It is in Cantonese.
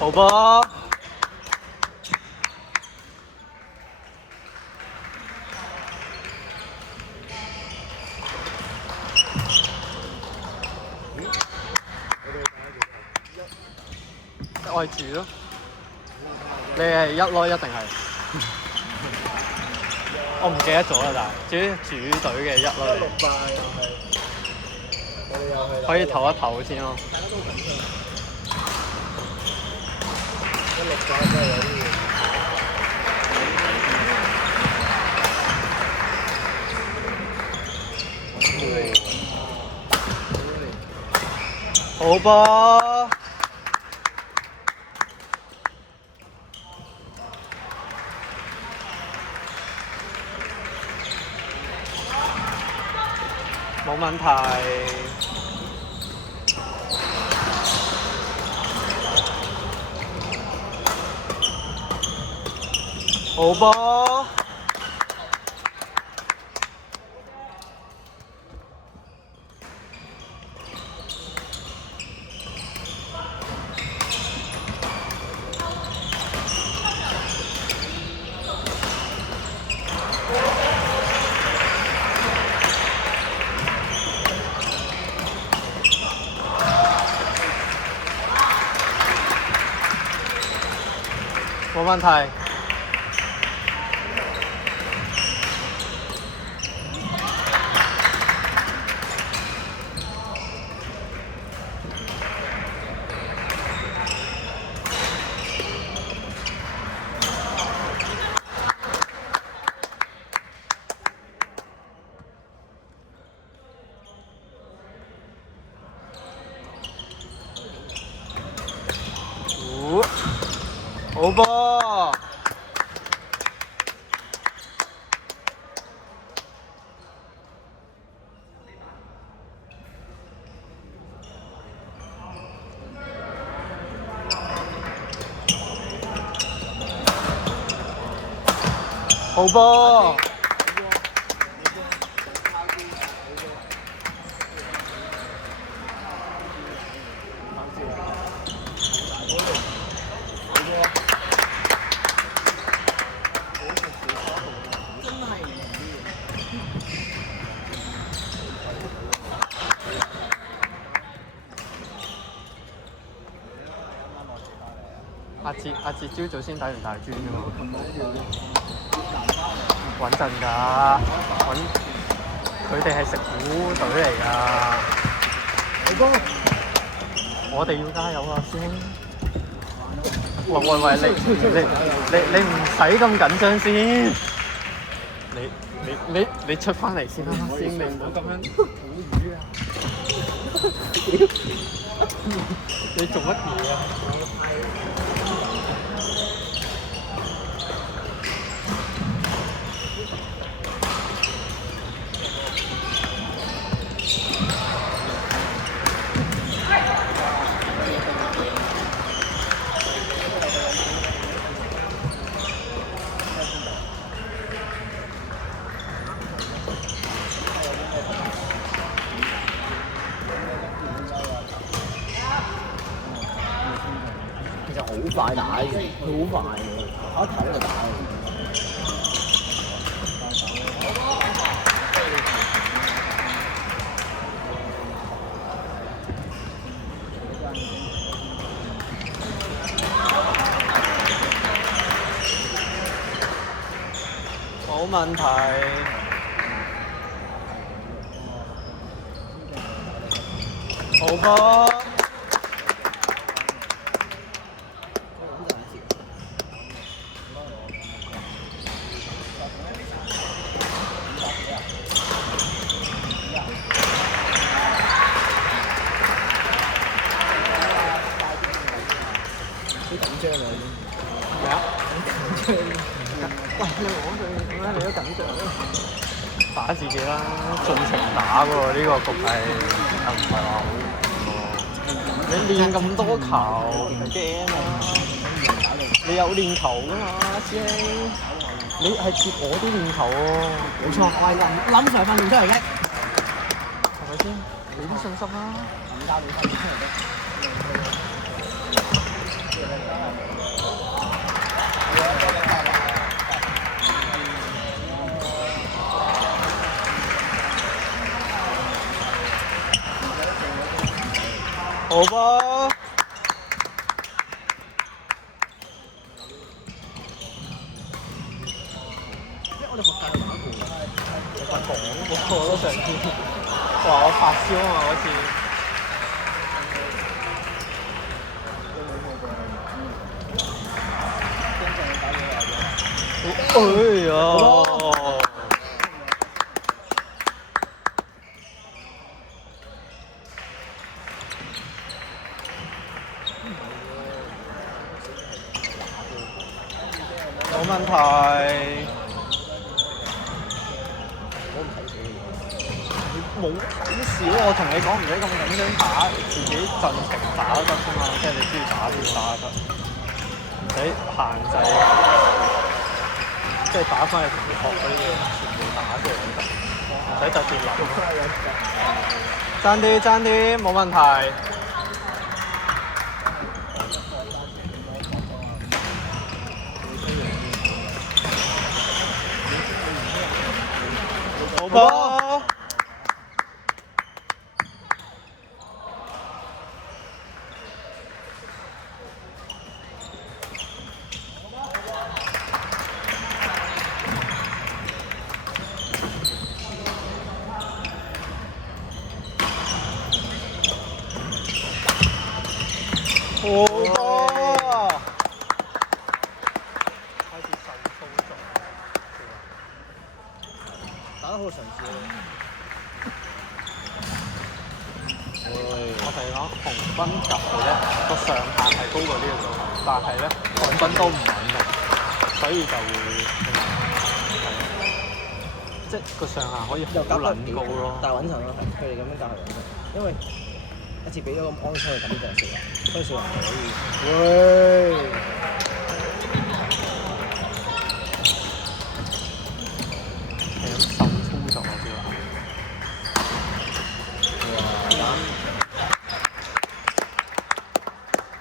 好波。愛住咯，你係一咯，一定係。我唔記得咗啦，但係至於主隊嘅一咯，可以唞一唞先咯。好波！冇問題。好波！冇問題。好波！好波！阿哲朝早先睇完大專㗎嘛，穩陣㗎，佢哋係食糊隊嚟㗎。我哋要加油啊師兄！喂，你唔使咁緊張先，你出翻嚟先啦，師兄，你唔好咁樣估魚啊！你做乜嘢啊？好快打嘅，佢好快嘅，我一睇就打嘅。冇問題。好波！喂，你攞佢點解你都緊張？打自己啦，盡情打喎！呢個局係唔係話好喎？你練咁多球，驚啊！你有練球㗎嘛，師兄？你係接我啲練球喎。冇錯，我係諗上訓練出嚟嘅，係咪先？俾啲信心啦。唔交俾訓練出嚟嘅。好吧。我哋學界有打過，我講過咯上次，話我發燒啊嘛嗰次。哎呀！冇問題。冇睇少，我同你講唔使咁緊張打，自己盡情打都得啫嘛，即係你中意打邊打得，唔使限制，即係打翻你同學嗰啲嘢，全部打出嚟都得，唔使特別諗。爭啲爭啲，冇問題。好吧。好吧。開始受操縱。打得好嘗試。我同你講，紅軍及嘅咧個上限係高過呢個組合，但係咧紅軍都唔穩定，所以就會即係個上限可以好撚高咯。但係穩陣咯，係佢哋咁樣教係穩陣，因為一次俾咗咁安心嘅感覺食啊，所以小人可以。喂！